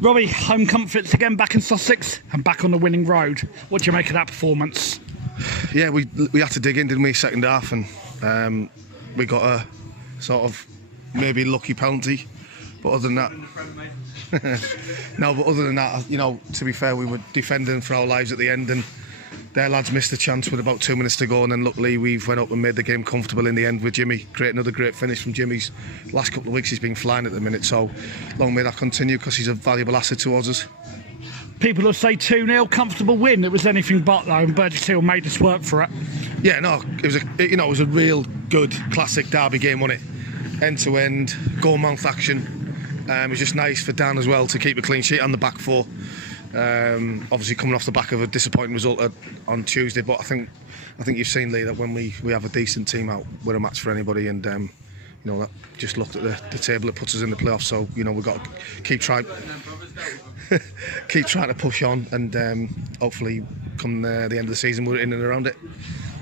Robbie, home comforts again back in Sussex and back on the winning road. What do you make of that performance? Yeah, we had to dig in, didn't we, second half, and we got a sort of maybe lucky penalty. But other than that, but other than that, you know, to be fair, we were defending for our lives at the end, and their lads missed a chance with about 2 minutes to go, and then luckily we've went up and made the game comfortable in the end with Jimmy. Another great finish from Jimmy's. Last couple of weeks he's been flying at the minute, so long may that continue because he's a valuable asset towards us. People will say 2-0, comfortable win. It was anything but though, and Burgess Hill made us work for it. Yeah, no, it was a real good classic derby game, wasn't it? End to end, goal mouth action. It was just nice for Dan as well to keep a clean sheet on the back four. Obviously coming off the back of a disappointing result on Tuesday, but I think you've seen, Lee, that when we have a decent team out, we're a match for anybody, and you know, that just looked at the table, it puts us in the playoffs, so you know, we've got to keep trying to push on, and hopefully come the end of the season we're in and around it.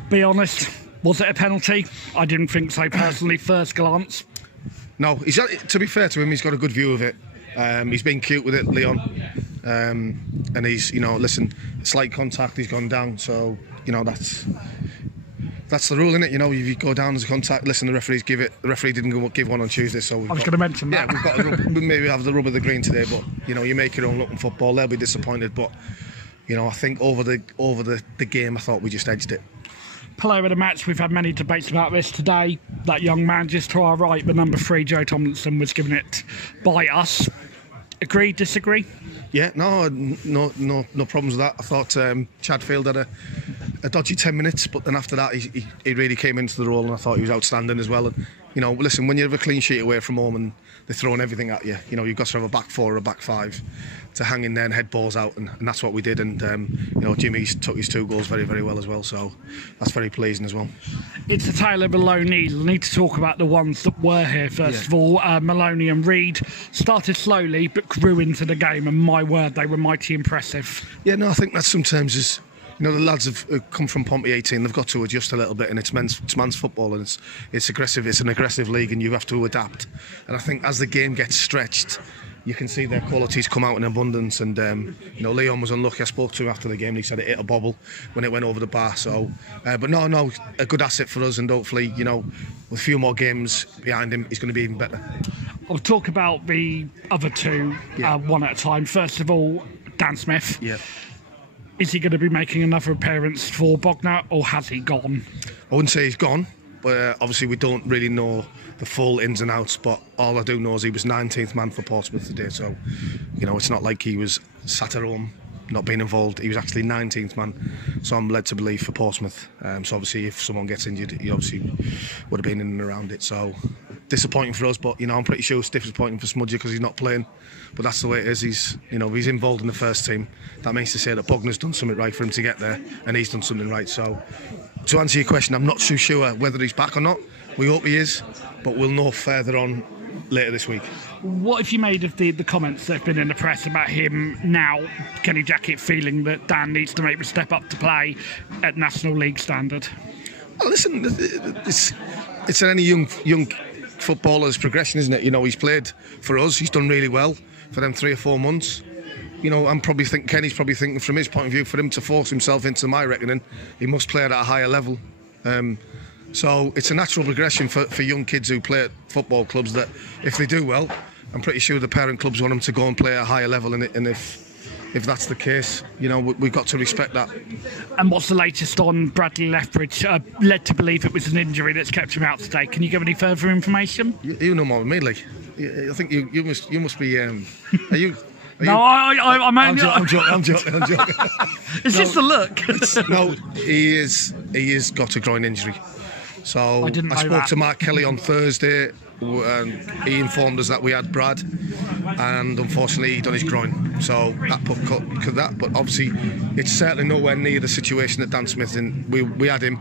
Be honest, was it a penalty? I didn't think so personally, first glance. No, to be fair to him, he's got a good view of it. He's been cute with it, Leon, and he's, you know, listen, slight contact, he's gone down, so you know, that's the rule, isn't it? You know, if you go down as a contact, listen, the referees give it. The referee didn't give one on Tuesday, so I was going to mention that. Yeah, we've got we maybe have the rub of the green today, but you know, you make your own look in football. They'll be disappointed, but you know, I think over the game, I thought we just edged it. Player of the match, we've had many debates about this today. That young man just to our right, the number 3, Joe Tomlinson, was given it by us. Agree, disagree? Yeah, no problems with that. I thought Chadfield had a dodgy 10 minutes, but then after that he really came into the role, and I thought he was outstanding as well. And you know, listen, when you have a clean sheet away from home and they're throwing everything at you, you know, you've got to have a back 4 or a back 5 to hang in there and head balls out, and that's what we did. And you know, Jimmy took his 2 goals very, very well as well, so that's very pleasing as well. It's a tale of a low needle. I need to talk about the ones that were here first of all. Maloney and Reid started slowly but grew into the game, and my word, they were mighty impressive. Yeah, no, I think that sometimes is, you know, the lads have come from Pompey 18, they've got to adjust a little bit, and it's man's football, and it's aggressive, it's an aggressive league, and you have to adapt. And I think as the game gets stretched, you can see their qualities come out in abundance, and you know, Leon was unlucky. I spoke to him after the game and he said it hit a bobble when it went over the bar, so but no, a good asset for us, and hopefully, you know, with a few more games behind him, he's going to be even better. I'll talk about the other 2 one at a time. First of all, Dan Smith. Yeah. Is he going to be making another appearance for Bognor, or has he gone? I wouldn't say he's gone, but obviously we don't really know the full ins and outs, but all I do know is he was 19th man for Portsmouth today, so you know, it's not like he was sat at home not being involved. He was actually 19th man, so I'm led to believe for Portsmouth. So obviously if someone gets injured, he obviously would have been in and around it, so disappointing for us, but you know, I'm pretty sure it's disappointing for Smudger because he's not playing, but that's the way it is. He's involved in the first team. That means to say that Bogner's done something right for him to get there, and he's done something right. So to answer your question, I'm not too sure whether he's back or not. We hope he is, but we'll know further on later this week. What have you made of the comments that have been in the press about him now, Kenny Jackett, feeling that Dan needs to make the step up to play at National League standard? Well, listen, it's any young footballer's progression, isn't it? You know, he's played for us, he's done really well for them 3 or 4 months. You know, Kenny's probably thinking from his point of view, for him to force himself into my reckoning, he must play at a higher level. So it's a natural progression for young kids who play at football clubs, that if they do well, I'm pretty sure the parent clubs want them to go and play at a higher level, and if that's the case, you know, we've got to respect that. And what's the latest on Bradley Lethbridge? Led to believe it was an injury that's kept him out today. Can you give any further information? You know more than me, Lee. I think you must be. Are you? No, I'm joking. It's just a look. No, he is got a groin injury. So I spoke to Mark Kelly on Thursday, and he informed us that we had Brad, and unfortunately he done his groin. So that put cut that. But obviously, it's certainly nowhere near the situation that Dan Smith's in. We had him,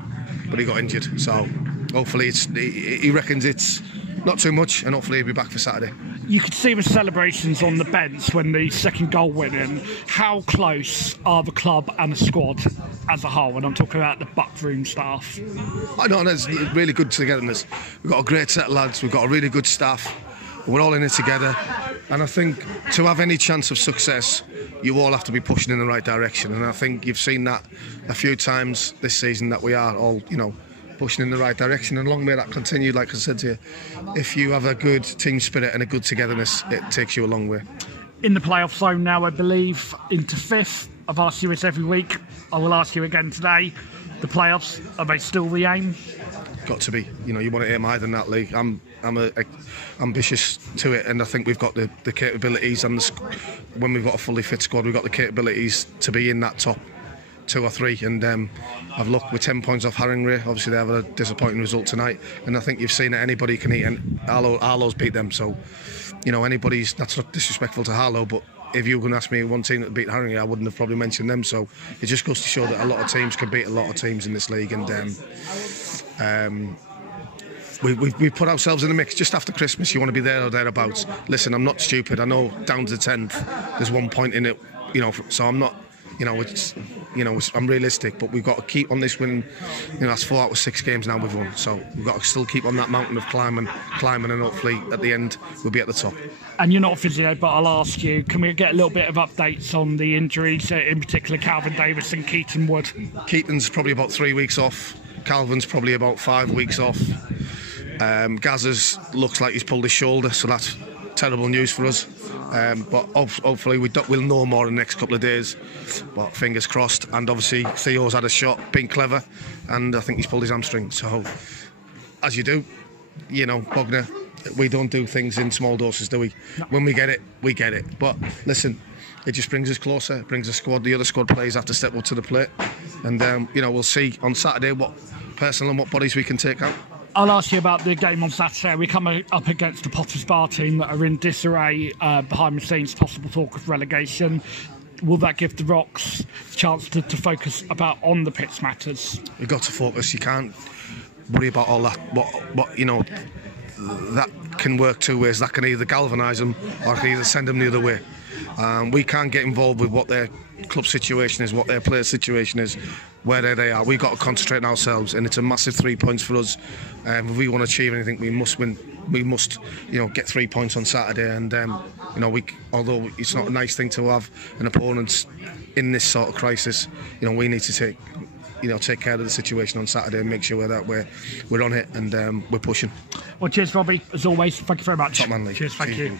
but he got injured. So hopefully he reckons it's not too much, and hopefully he'll be back for Saturday. You could see the celebrations on the bench when the second goal went in. How close are the club and the squad as a whole? And I'm talking about the backroom staff. I know, there's really good togetherness. We've got a great set of lads. We've got a really good staff. We're all in it together, and I think to have any chance of success, you all have to be pushing in the right direction. And I think you've seen that a few times this season, that we are all, pushing in the right direction, and long may that continue. Like I said to you, if you have a good team spirit and a good togetherness, it takes you a long way. In the playoff zone now, I believe, into 5th. I've asked you this every week. I will ask you again today. The playoffs, are they still the aim? Got to be. You want to aim higher than that, Lee. I'm ambitious to it, and I think we've got the capabilities, and when we've got a fully fit squad, we've got the capabilities to be in that top 2 or 3. And I've looked, we're 10 points off Haringey. Obviously, they have a disappointing result tonight, and I think you've seen that anybody can eat, and Harlow's beat them. So, anybody's, that's not disrespectful to Harlow, but if you were going to ask me one team that beat Haringey, I wouldn't have probably mentioned them. So it just goes to show that a lot of teams can beat a lot of teams in this league, and we put ourselves in the mix just after Christmas. You want to be there or thereabouts. Listen, I'm not stupid. I know down to the 10th, there's 1 point in it. So I'm not. I'm realistic, but we've got to keep on this win. That's 4 out of 6 games now we've won. So we've got to still keep on that mountain of climbing, and hopefully at the end we'll be at the top. And you're not a physio, but I'll ask you, can we get a little bit of updates on the injuries, in particular Calvin Davis and Keaton Wood? Keaton's probably about 3 weeks off. Calvin's probably about 5 weeks off. Gazza's looks like he's pulled his shoulder, so that's terrible news for us. But hopefully we'll know more in the next couple of days. But fingers crossed. And obviously Theo's had a shot, being clever, and I think he's pulled his hamstring. So, as you do, Bogner, we don't do things in small doses, do we? No. When we get it, we get it. But listen, it just brings us closer. It brings the other squad players have to step up to the plate, and we'll see on Saturday what personnel and what bodies we can take out. I'll ask you about the game on Saturday. We come up against the Potters Bar team that are in disarray, behind the scenes, possible talk of relegation. Will that give the Rocks a chance to focus on the pitch matters? You've got to focus. You can't worry about all that. That can work 2 ways. That can either galvanise them or it can either send them the other way. We can't get involved with what their club situation is, what their player situation is, where they are. We've got to concentrate on ourselves, and it's a massive 3 points for us. If we want to achieve anything, we must win. We must, get 3 points on Saturday. And although it's not a nice thing to have an opponent in this sort of crisis, we need to take care of the situation on Saturday and make sure that we're on it and we're pushing. Well, cheers, Robbie. As always, thank you very much. Top man, Lee. Cheers, thank you.